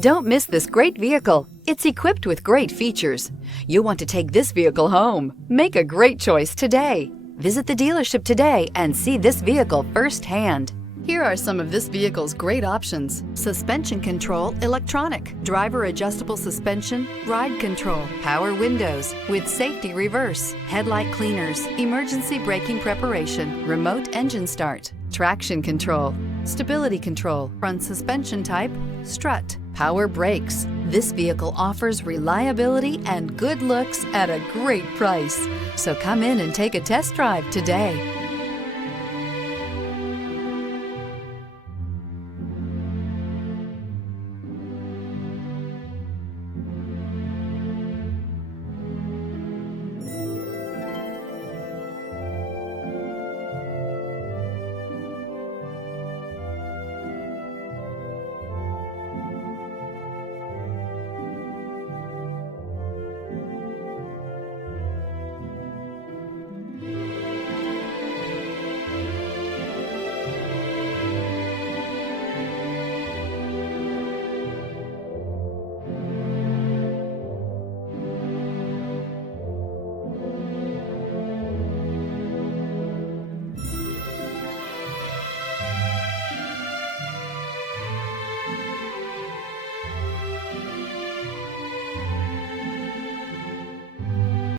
Don't miss this great vehicle. It's equipped with great features. You'll want to take this vehicle home. Make a great choice today. Visit the dealership today and see this vehicle firsthand. Here are some of this vehicle's great options: suspension control, electronic, driver adjustable suspension, ride control, power windows with safety reverse, headlight cleaners, emergency braking preparation, remote engine start, traction control, stability control, front suspension type, strut, power brakes. This vehicle offers reliability and good looks at a great price. So come in and take a test drive today.